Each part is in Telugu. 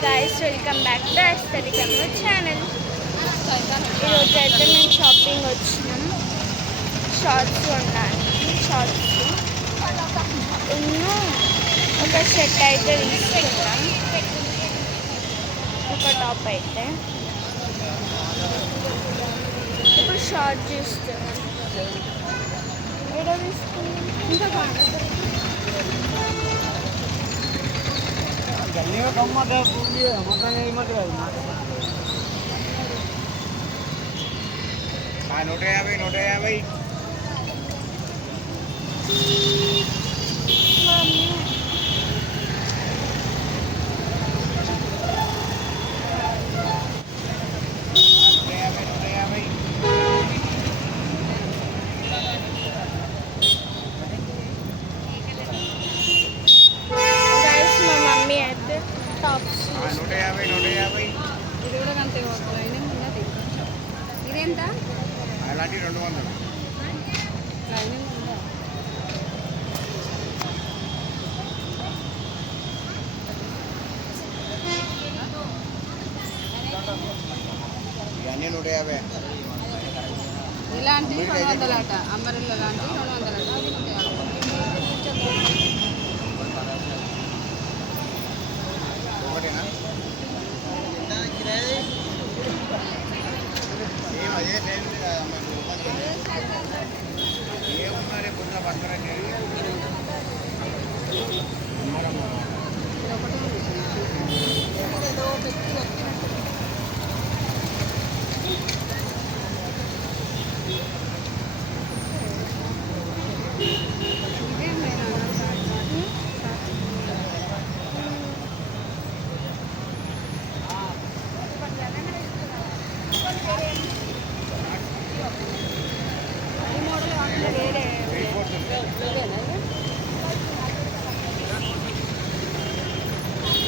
guys, welcome back to Aesthetic Ammo channel. ఈరోజు అయితే మేము షాపింగ్ వచ్చినాం. షార్ట్స్ కొనడానికి. షార్ట్స్ ఒక షర్ట్ అయితే తీసుకున్నాం. ఒక టాప్ అయితే ఇప్పుడు షార్ట్ చూస్తున్నాం. ఏదో తీసుకున్నాం. ఇంకా బాగుంటుంది. నూట యాభై గైస్ మా మమ్మీ అయితే టాప్స్ ఇది కూడా అంతే లైనింగ్ ఉన్నది. ఇదేంట అలాంటి 200 లైనింగ్ ఉందా? ఇవన్నీ 150. ఇలాంటి 200 అట. అంబరిల్లా లాంటి 200 అట. అది 150. ఒకటేనా? ఏం అదే టైం ఏమున్నా రేపు పొద్దున పడతారండి. ఇది ఒకటే ఉంది. ఏదో పెట్టి వచ్చినట్టు. ఇదేం లేదా? ఈ మోడల్ కాకుండా వేరే ఇదేనా ఇది?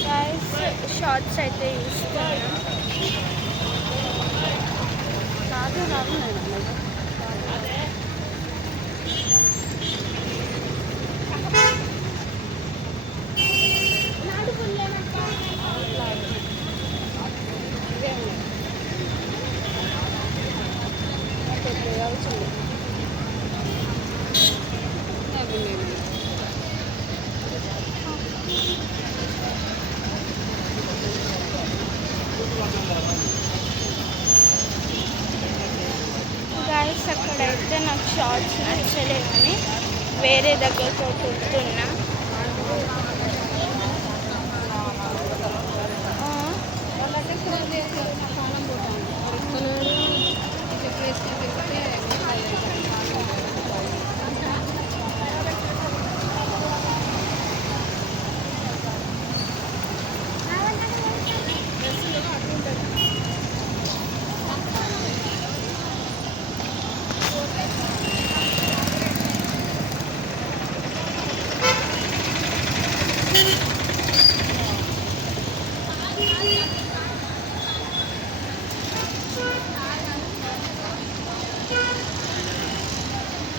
గైస్ షార్ట్స్ అయితే చూస్తున్నాం. కాదు రాదు నేను ఇవే ఉన్నాయి. పెద్దగా వచ్చింది. అవి మేము గైస్ అక్కడైతే నాకు షార్ట్స్ నచ్చలేదని వేరే దగ్గరకు కుడుతున్నా. వాళ్ళంటే ఫోన్ చేస్తారు. నా కాలం పోతాను ఇస్తలేడు. చెట్లు వేసుకొని తిరిగితే డ్రెస్సులు అట్లుంటుంది.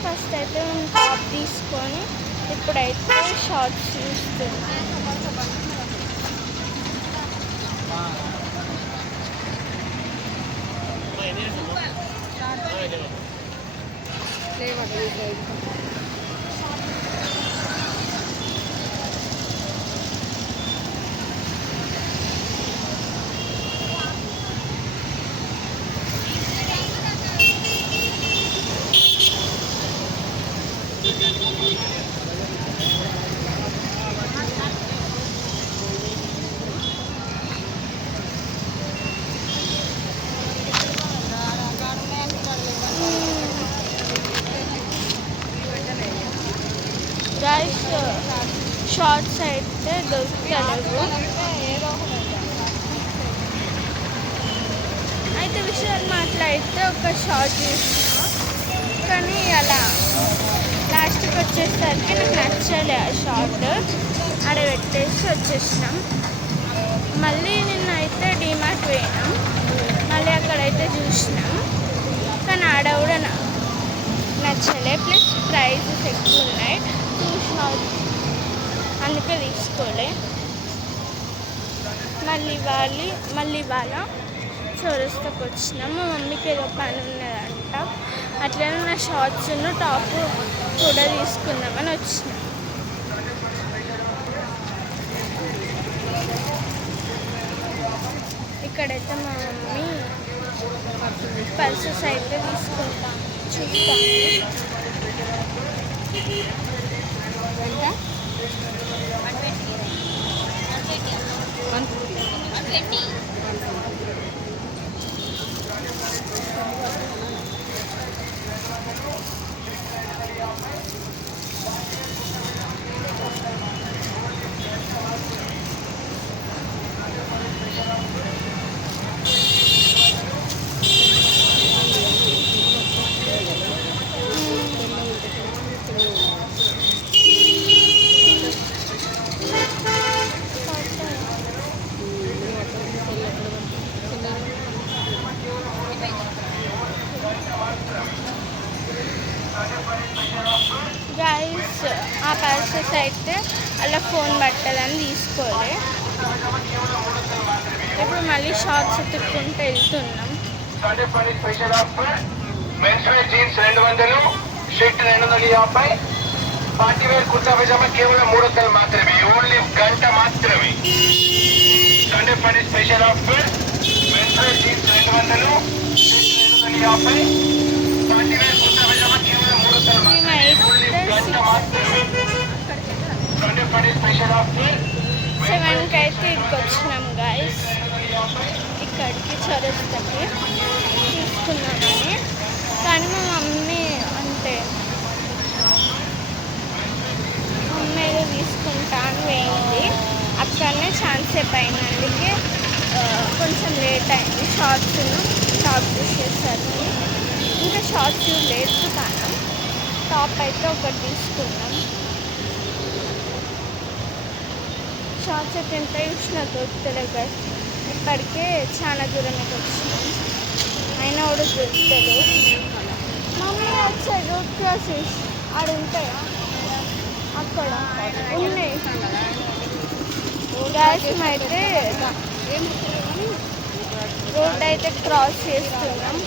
ఫస్ట్ అయితే మేము టాప్ తీసుకొని ఇప్పుడైతే షార్ట్స్ చూస్తున్నాం. లేవట వీటిలో ఇంకా. గైస్ షార్ట్స్ అయితే దొరుకుతలేవు. అయితే విషయాలు మాట్లాడితే ఒక షార్ట్ చూసినా కానీ అలా లాస్ట్కి వచ్చేసరికి నాకు నచ్చలే ఆ షార్ట్. ఆడ పెట్టేసి వచ్చేసినాం. మళ్ళీ నిన్న అయితే డీమార్ట్ పోయినాం. మళ్ళీ అక్కడైతే చూసినాం కానీ ఆడ కూడా నచ్చలే. ప్లస్ ప్రైజెస్ ఎక్కువ ఉన్నాయి. టూ షార్ట్స్ అందుకే తీసుకోలే. మళ్ళీ ఇవాళ చౌరస్తాకి వచ్చినాం. మా మమ్మీకి ఏదో పని ఉన్నదంట. అట్లనే నా షార్ట్స్ టాప్ కూడా తీసుకుందామని వచ్చినాం. ఇక్కడైతే మా మమ్మీ పల్సెస్ అయితే తీసుకుంటాం. చూస్తాం. గైస్ ఆ పల్సెస్ అయితే అలా ఫోన్ బట్టలని తీసుకోలే. ఇప్పుడు మళ్ళీ షార్ట్స్ తిప్పుకుంటూ వెళ్తున్నాం. Men's wear jeans 200, shirt 250, party wear kurta pyjama కేవలం 300 మాత్రమే. ఓన్లీ గంట మాత్రమే. సండే పని special offer. Men's wear jeans 200, shirt 250, party wear kurta pyjama కేవలం 300 మాత్రమే. ఓన్లీ గంట మాత్రమే. సండే పని స్పెషల్ ఆఫర్. 7కి అయితే ఇక్కడికి వచ్చినాం గైస్. ఇక్కడికి చౌరస్తాకి తీసుకున్నామని. కానీ మా మమ్మీ అంటే మమ్మీ ఏదో తీసుకుంటాను వేయింది. అక్కడనే ఛాన్స్ సేపు అయింది. అందుకే కొంచెం లేట్ అయింది. షార్ట్స్ టాప్ తీసేసరికి ఇంకా షార్ట్స్ లేపుతాను. టాప్ అయితే ఒకటి తీసుకున్నాం. షార్ట్స్ అయితే ఎంత చూసినా దొరుకుతలేదు కదా. ఇప్పటికే చాలా దూరమైతే వచ్చినాం. అయినా కూడా దొరుకుతలేదు. మమ్మీ వచ్చాయి రోడ్ క్రాసెస్ ఆడ ఉంటాయా? అక్కడ ఉన్నాయి. గ్యాస్ అయితే రోడ్ అయితే క్రాస్ చేస్తున్నాం.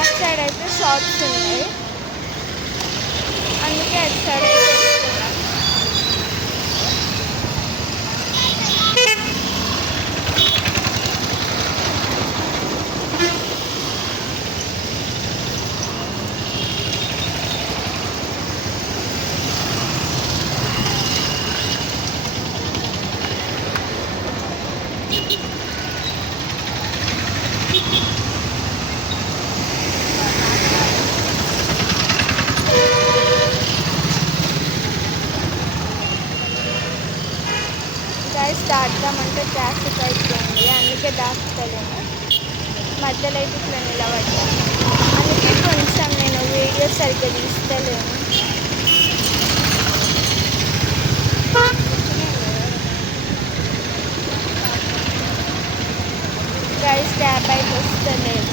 అటు సైడ్ అయితే షాప్స్ ఉన్నాయి. అందుకే అటు సైడ్ తీసుకున్నాం. దాటుదామంటే ట్రాఫిక్ అయిపోయింది. అందుకే దాటుతలేము. మధ్యలో అయితే ఇట్లా నిలబడ్డా. అందుకే కొంచెం నేను వీడియో సరిగ్గా తీస్తలేను. గైస్ ట్యాప్ అయితే వస్తలేదు.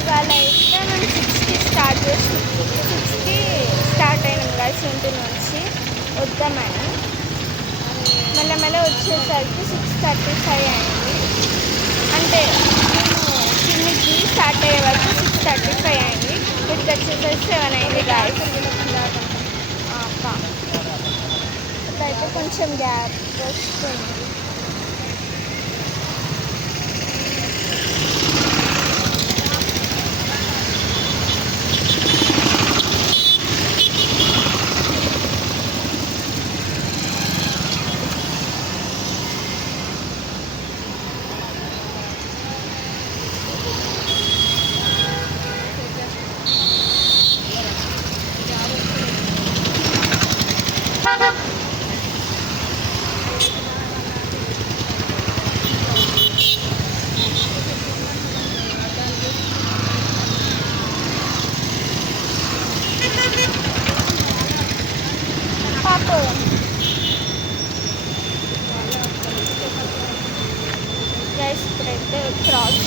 ఇవాళ అయితే మనం 6కి స్టార్ట్ అయినాం గైస్. ఇంటి నుంచి వద్దామని మెల్లమెల్ల వచ్చేసరికి 6:35 అయింది. అంటే మేము కిందికి స్టార్ట్ అయ్యే వరకు 6:35 అయింది. ఇక్కడికి వచ్చేసరికి 7 అయింది గైస్. ఇప్పుడైతే కొంచెం గ్యాప్ వస్తుంది.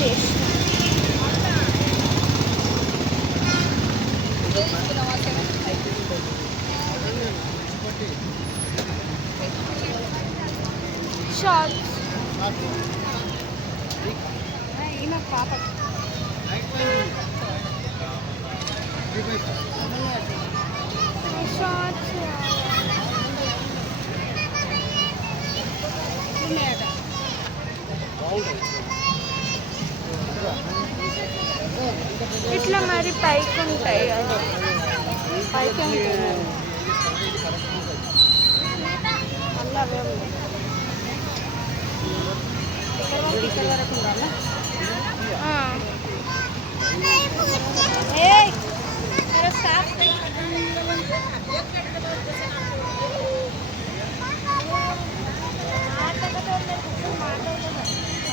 చేసిన. షార్ట్స్ ఈయన పాప షార్ట్స్ ఉన్నాయట. ఇట్లా మరి పైకి ఉంటాయి కదా. పైకి ఉంటాయి. మళ్ళీ అవే ఉన్నాయి. ఇక్కడ వరకు ఉండాలా? ఆ. ఏయ్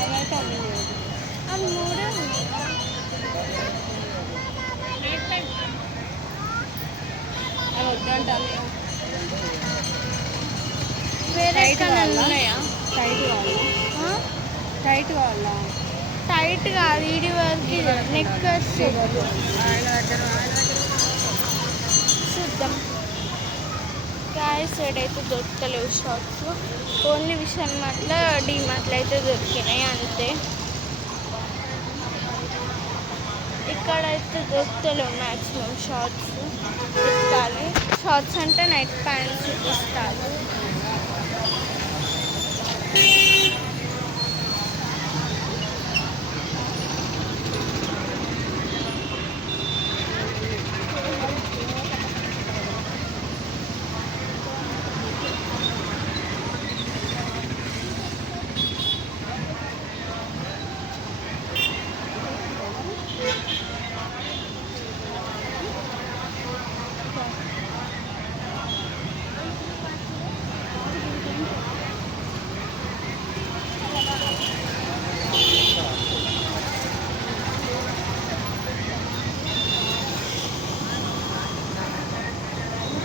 అవైతే అన్నీ లేవు. అది మూడే ఉన్నాయి. అవి వద్దంటాను. వేరే టైట్ ఎక్కడైనా కావాలా? ఉన్నాయా? టైట్ కావాలా? ఆ? టైట్ కావాలా? టైట్ కాదు, ఇది వరకు నెక్కర్స్ చూద్దాం. గాయస్ ఏడైతే దొరకలేవు షార్ట్స్. ఓన్లీ విషయం మాట్లా డీమార్ట్లో అయితే దొరికినాయి అంతే. ఇక్కడైతే దొరకలేవు మ్యాక్సిమం షార్ట్స్. ఇస్తాలి షార్ట్స్ అంటే నైట్ ప్యాంట్స్ చూపిస్తారు.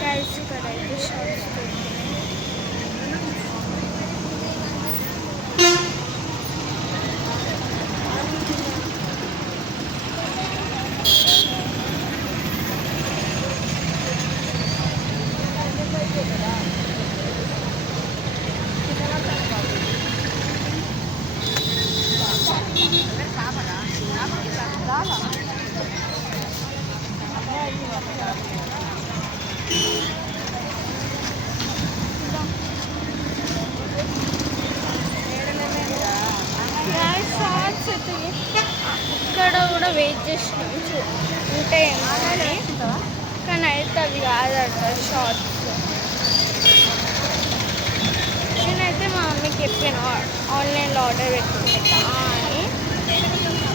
గైస్ ఇక్కడైతే షార్ట్స్ దొరికినాయి. గైస్ షార్ట్స్ అయితే ఇక్కడ కూడా వెయిట్ చేసినాం ఉంటాయేమో అని, కానీ అయితే అవి కాదట షార్ట్స్. నేనైతే మా మమ్మీకి చెప్పాను ఆన్లైన్లో ఆర్డర్ పెట్టుకుంటా అని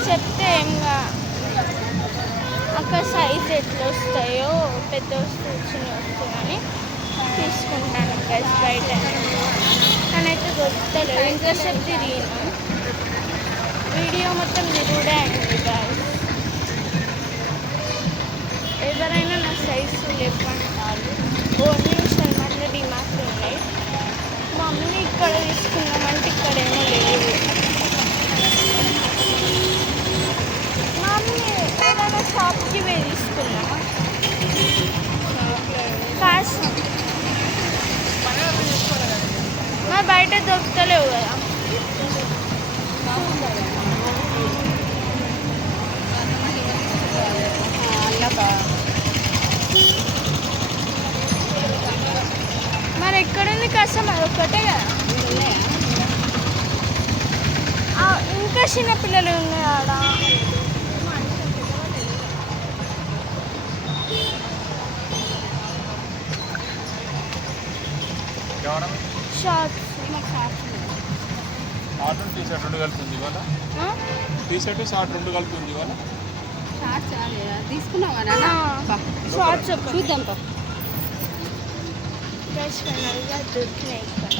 చెప్తే ఏంగా అక్కడ సైజ్ ఎట్లా వస్తాయో పెద్ద వస్తాయి చిన్న వస్తాయని తీసుకుంటాను గైస్ బయట. కానీ అయితే దొరుకుతలేదు. ఇంట్రెస్ట్ తిరిగినాం, వీడియో మొత్తం తిరుగుడే అయింది గైస్. ఎవరైనా నా సైజు లేకుంటారు. ఓన్లీ విషయాలు మాత్రం డిమార్ట్లు ఉన్నాయి. మా మమ్మీ ఇక్కడ తీసుకున్నామంటే ఇక్కడేమో లేవు. మా మమ్మీ ఏదైనా షాప్కి పోయి తీసుకున్నామా కాస్ట్ మరి బయట దొరుకుతలేవు కదా. మరి ఎక్కడుంది కస్టమర్ ఒక్కటే కదా. ఇంకా చిన్నపిల్లలు ఉన్నాయి ఆడ. షార్ట్స్ షార్ట్ టీ షర్ట్ రెండు కలిపి ఉంది ఇవాళ. టీ షర్ట్ షార్ట్ రెండు కలిపి ఉంది ఇవాళ. షార్ట్స్ తీసుకున్నావా? షార్ట్స్ చూద్దాం పా. ఫ్రెష్ ఫైనల్గా దొరికినాయి ఇక్కడ.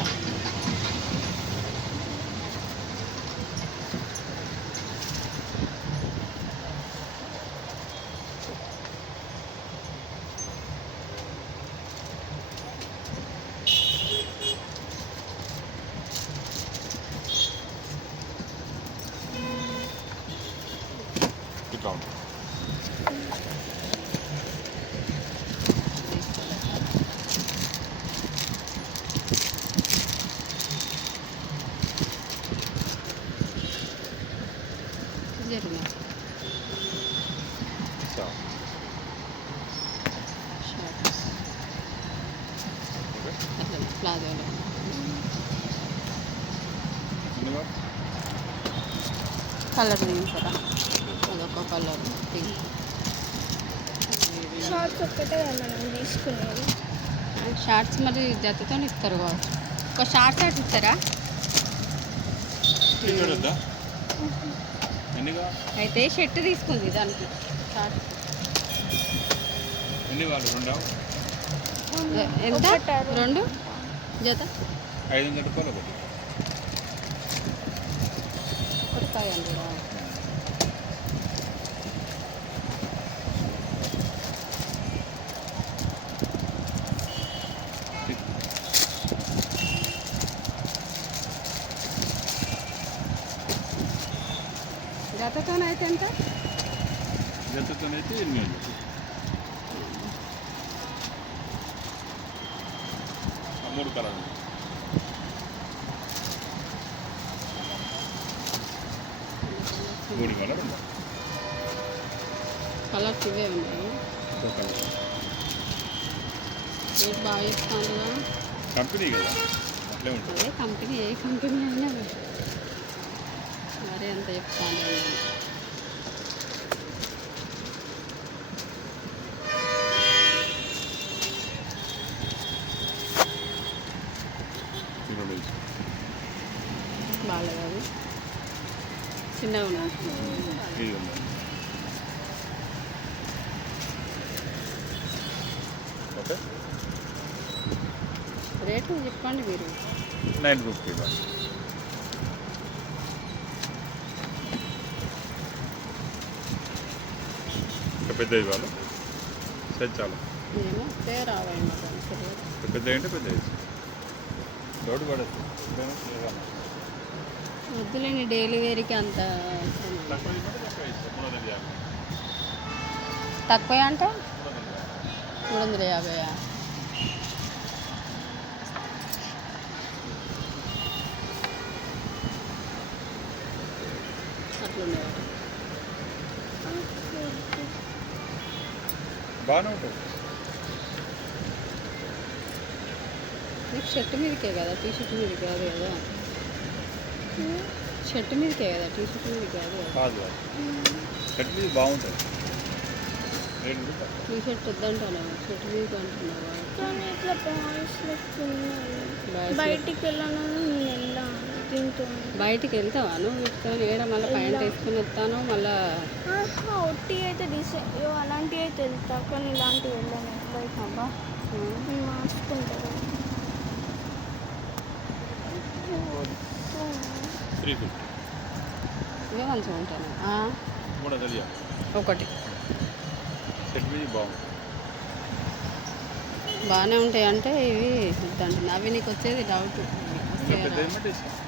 ప్లాజోలో ఎన్ని కావాలి? కలర్ తీసారా అదొక కలర్ పింక్ షార్ట్స్ ఒక్కటే మనం తీసుకునేది. షార్ట్స్ మరి జతతో ఇస్తారు కావచ్చు. ఒక షార్ట్స్ అటు ఇస్తారా? టీ షర్ట్ వద్దా? ఎన్ని కావాలి? అయితే షర్ట్ తీసుకుంది దానికి షార్ట్స్ ఎన్ని కావాలి? రెండా? ఎంత? ఒకటారు. 2 జత 500 రూపాయలు ఒకటి. ఒకటి 500. జతతోనైతే ఎంత? జతతోనైతే 800. ఆ 3 కలర్లు. మూడు కలర్ ఉందా? కలర్స్ ఇవే ఉన్నాయి. ఒక కలర్. రేట్ బాగా చెప్తానుగా. కంపెనీ కదా అట్లే ఉంటుంది. ఏ కంపెనీ అయినా మరి అంత చెప్తాను. ఇంకోటి తీసుకో. బాగాలేదు అది చిన్నగా ఉన్నాయి. ఇది ఉందా? ఓకే రేటు చెప్పండి మీరు. 950 ఇవ్వాలి. ఇంకా పెద్ద ఇవ్వాలి. సైజ్ చాలా నేను వస్తే రావాలి మాకు తెలియదు. పెద్ద అంటే పెద్ద రోడ్డు పడచ్చు. వద్దులేండి డైలీ వేర్కి అంత తక్కువ ఇవ్వండి, తక్కువ ఇస్తాం. 350. తక్కువ అంటే 350. అట్లుండే బాగానే ఉంటుంది. నీకు షర్ట్ మీదకే కదా, టీ షర్ట్ మీదకి కాదు కదా. షర్ట్ మీదకే కదా, టీ షర్ట్ మీదకి కాదు కదా. కాదు షర్ట్ మీద బాగుంటుంది. రేట్ ఉంటుంది. టీ షర్ట్ వద్దంటాను, షర్ట్ మీదకి అంటున్నావా? కానీ ఇట్లా బాయ్స్ ఉన్నాయి. Boys బయటికి వెళ్ళాలని నేను వెళ్ళాను దీంతో. బయటికి వెళ్తావా నువ్వు వీటితో? ఏడ మళ్ళీ ప్యాంట్ వేసుకుని వస్తాను మళ్ళా. ఒట్టి అయితే అలాంటివి అయితే వెళ్తా, కానీ ఇలాంటివి వెళ్ళాను బయట. అబ్బా మార్చుకుంటారు. 350. ఇవే మంచిగా ఉంటాను. 350. ఒకటి షర్ట్ మీద బాగుంటుంది. బాగానే ఉంటాయి అంటే ఇవి వద్దంటుంది. అవి నీకు వచ్చేది డౌట్ ఇంకా పెద్ద ఏమంటే ఇస్తాం.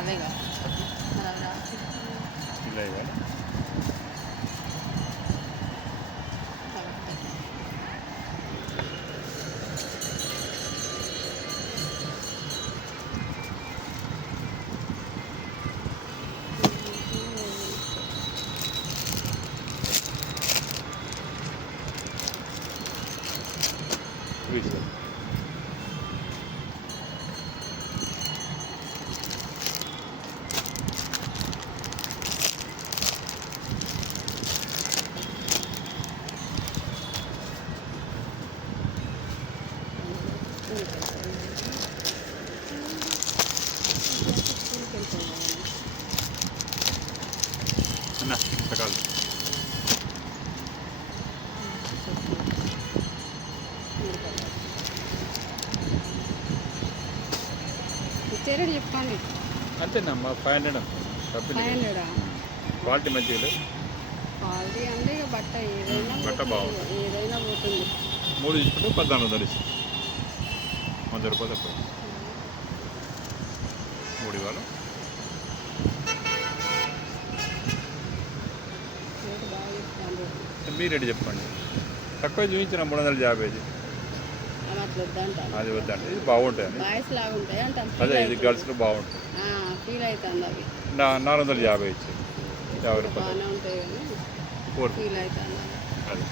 అవేగా మరి అవి రావచ్చు. ఇలా ఇవ్వాలి. Вижу. На, стакан. ఇచ్చేరేడు చెప్పండి. అంతేనమ్మా 500 కంపెనీ 500 క్వాలిటీ మంచిగా లేదు. క్వాలిటీ అంటే ఇక బట్ట ఏదైనా బట్ట బాగుంది. ఏదైనా పోతుంది. 3 తీసుకుంటే 1400 ఇస్తాం. 100 రూపాయలు తక్కువ. 3 ఇవ్వాలి. రేటు బాగా చెప్తాను. మీ రేటు చెప్పండి. తక్కువ చూపించిన 350. అవి అట్లా వద్దంటాను. అది వద్దండి, ఇది బాగుంటాయండి. బాయ్స్ లాగా ఉంటాయి అంటాను. అదే ఇది గర్ల్స్లో బాగుంటుంది. ఫీల్ అవుతుంది అవి 450 ఇచ్చింది. 50 రూపాయలు. బాగానే ఉంటాయి కానీ 4 ఫీల్ అవుతుంది. అదే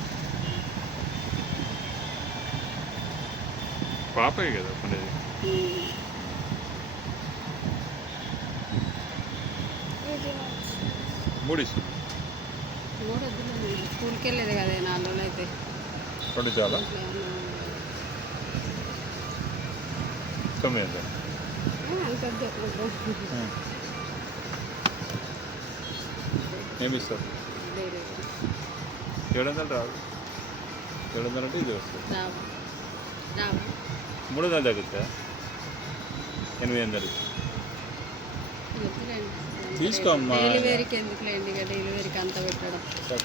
పాపే కదా కొనేది. ఇది మూడు ఇస్తుంది. మూడు వద్దులే, స్కూల్కి వెళ్ళేది కదా 4 రోజులు అయితే. 2 చాలా 900. అంత ఏమి ఇస్తారు? 700 రాదు. 700 అంటే ఇది వస్తుంది. 300 తగ్గుతా. 800 తీసుకోమ్మా. డెలివరీకి ఎందుకులేండి, ఇక డెలివరీకి అంత పెట్టడం.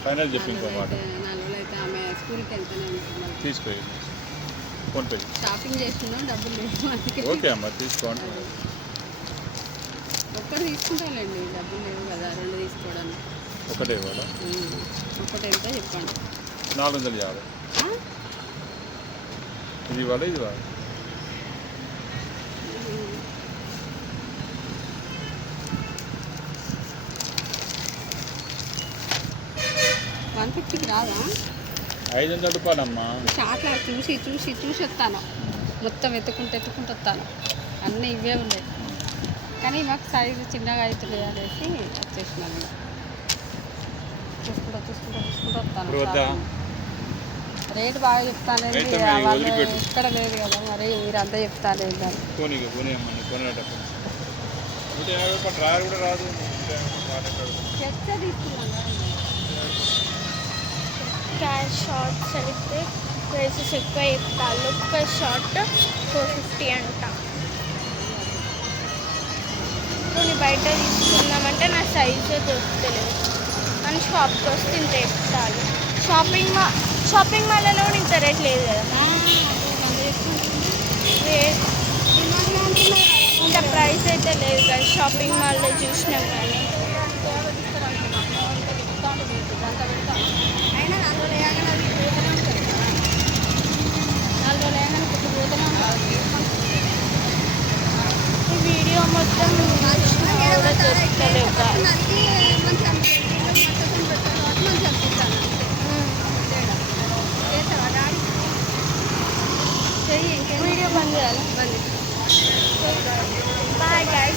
ఫైనల్ చెప్పి ఇంకో మాట 4 రోజులు అయితే ఆమె స్కూల్కి వెళ్తూనే ఉంటుంది. తీసుకో, ఫోన్పే. షాపింగ్ చేస్తున్నాం, డబ్బులు లేవు అందుకే. ఓకే అమ్మ తీసుకోండి. ఒక్కటి తీసుకుంటానులేండి, డబ్బులు లేవు కదా 2 తీసుకోవడానికి. ఒకటే కూడా ఒక్కటి ఎంతో చెప్పండి. 450. ఇది ఇవ్వాలి, ఇది ఇవ్వాలి. $150కి రాదా? 500 రూపాయలమ్మా. షార్ట్లో చూసి చూసి చూసి వస్తాను, మొత్తం ఎత్తుకుంటూ వస్తాను. అన్నీ ఇవే ఉన్నాయి, కానీ మాకు సైజు చిన్నగా అవుతుంది అనేసి వచ్చేసినాను. చూసుకుంటూ వస్తాను. రేటు బాగా చెప్తాను, అయితే వాళ్ళు వదిలిపెట్టు. ఇక్కడ లేదు కదా, మరి మీరు అంతా చెప్తాను ఏంటని. పోనీ అమ్మని కొనేటప్పుడు 150 రూపాయలు డ్రాయర్ కూడా రాదు. చెప్తే తీసుకున్నాను క్యాష్ షార్ట్స్ అయితే ప్రైసెస్ ఎక్కువ చెప్తారు. ఒక్క షార్ట్ 450 అంట. కొన్ని బయట తీసుకుందామంటే నా సైజే దొరుకుతలేదు. మన షాప్కి వస్తే ఇంత చెప్తారు. షాపింగ్ మాల్లో ఇంత రేట్ లేదు కదా. ఇంత ప్రైస్ అయితే లేదు కదా షాపింగ్ మాల్లో చూసినాం కానీ. అయినా 4 రోజులు వేయగానే అది పోతూనే ఉంటుంది కదా. 4 రోజులు వేయగానే కొంచెం పోతూనే ఉంటుంది. ఈ వీడియో మొత్తం దొరుకుతలేవు కదా. వీడియో బంద్ చేయాలి. బంద్. Bye guys.